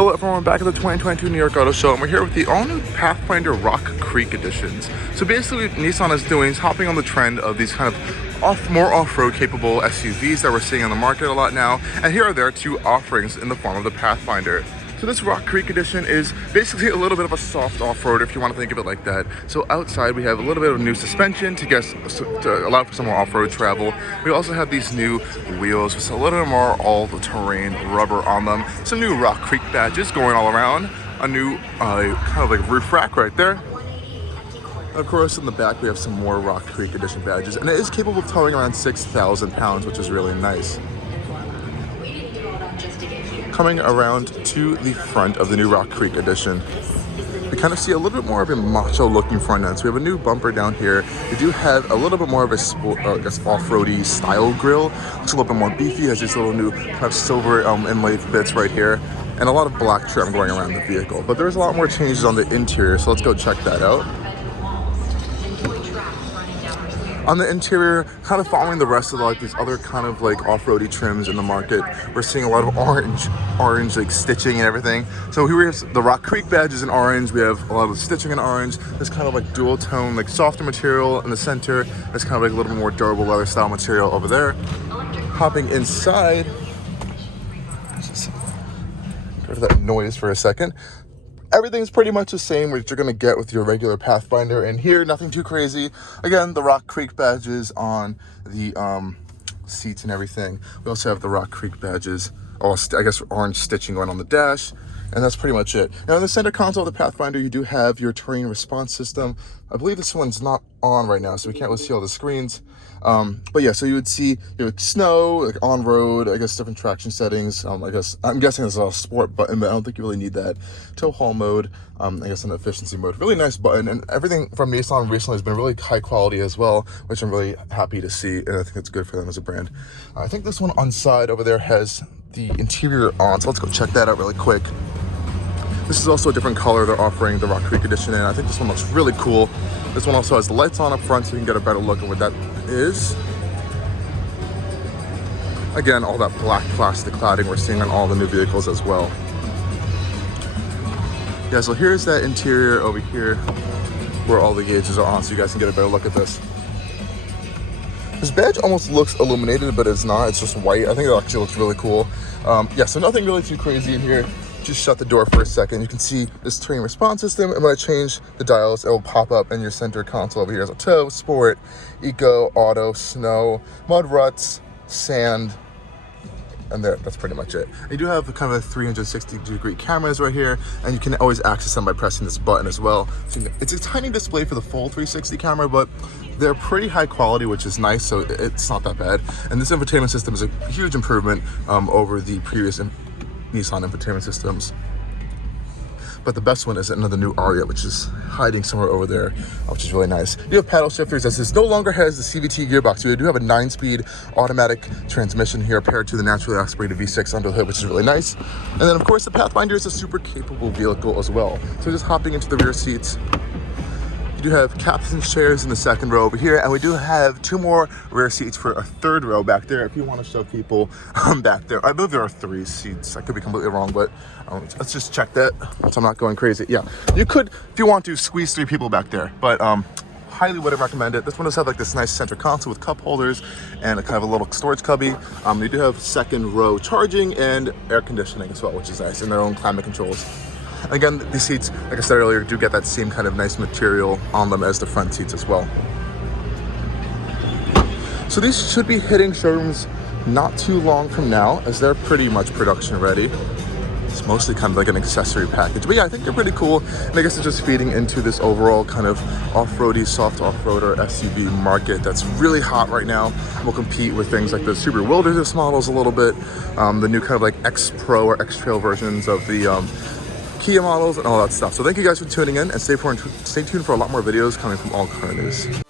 Hello everyone, back at the 2022 New York Auto Show, and we're here with the all-new Pathfinder Rock Creek editions. So basically what Nissan is doing is hopping on the trend of these kind of more off-road capable SUVs that we're seeing on the market a lot now, and here are their two offerings in the form of the Pathfinder. So this Rock Creek edition is basically a little bit of a soft off-road, if you want to think of it like that. So outside we have a little bit of new suspension to allow for some more off-road travel. We also have these new wheels with a little bit more all-terrain rubber on them. Some new Rock Creek badges going all around. A new kind of like roof rack right there. And of course in the back we have some more Rock Creek edition badges. And it is capable of towing around 6,000 pounds, which is really nice. Coming around to the front of the new Rock Creek edition, we kind of see a little bit more of a macho looking front end. So we have a new bumper down here. We do have a little bit more of a sport, off-roady style grille. Looks a little bit more beefy, has these little new kind of silver inlaid bits right here, and a lot of black trim going around the vehicle. But there's a lot more changes on the interior, so let's go check that out. On the interior, kind of following the rest of these other kind of like off-roady trims in the market, we're seeing a lot of orange like stitching and everything. So here we have the Rock Creek badges in orange. We have a lot of stitching in orange. There's kind of like dual tone, like softer material in the center. There's kind of like a little bit more durable leather style material over there. Hopping inside, just go to that noise for a second. Everything's pretty much the same, which you're going to get with your regular Pathfinder. And here, nothing too crazy. Again, the Rock Creek badges on the seats and everything. We also have the Rock Creek badges, I guess orange stitching going on the dash. And that's pretty much it. Now in the center console of the Pathfinder, you do have your terrain response system. I believe this one's not on right now, so we can't really see all the screens. But yeah, so you would see snow, like on road, I guess different traction settings. I'm guessing there's a sport button, but I don't think you really need that. Tow haul mode, I guess an efficiency mode. Really nice button, and everything from Nissan recently has been really high quality as well, which I'm really happy to see, and I think it's good for them as a brand. I think this one on side over there has the interior on, so let's go check that out really quick. This is also a different color they're offering the Rock Creek edition in. I think this one looks really cool. This one also has the lights on up front, so you can get a better look at what that is. Again, all that black plastic cladding we're seeing on all the new vehicles as well. Yeah, so here's that interior over here where all the gauges are on, so you guys can get a better look at this. This badge almost looks illuminated, but it's not. It's just white. I think it actually looks really cool. Yeah, so nothing really too crazy in here. Just shut the door for a second. You can see this terrain response system, and when I change the dials, it will pop up in your center console over here as a tow, sport, eco, auto, snow, mud ruts, sand, and that's pretty much it. You do have kind of a 360-degree cameras right here, and you can always access them by pressing this button as well. So it's a tiny display for the full 360 camera, but they're pretty high quality, which is nice, so it's not that bad. And this infotainment system is a huge improvement over the previous Nissan infotainment systems. But the best one is another new Aria, which is hiding somewhere over there, which is really nice. You have paddle shifters, as this no longer has the CVT gearbox. We do have a 9-speed automatic transmission here paired to the naturally aspirated V6 under the hood, which is really nice. And then of course the Pathfinder is a super capable vehicle as well. So just hopping into the rear seats, you do have captain's chairs in the second row over here, and we do have 2 more rear seats for a 3rd row back there if you want to show people back there. I believe there are 3 seats. I could be completely wrong, but let's just check that so I'm not going crazy. Yeah, you could, if you want to, squeeze 3 people back there, but highly would recommend it. This one does have like this nice center console with cup holders and a kind of a little storage cubby. You do have 2nd row charging and air conditioning as well, which is nice, and their own climate controls. Again, these seats, like I said earlier, do get that same kind of nice material on them as the front seats as well. So these should be hitting showrooms not too long from now, as they're pretty much production ready. It's mostly kind of like an accessory package. But yeah, I think they're pretty cool. And I guess it's just feeding into this overall kind of off-roady, soft off-roader SUV market that's really hot right now. Will compete with things like the Subaru Wilderness models a little bit, the new kind of like X Pro or X Trail versions of the Kia models and all that stuff. So thank you guys for tuning in, and stay tuned for a lot more videos coming from Allcarnews.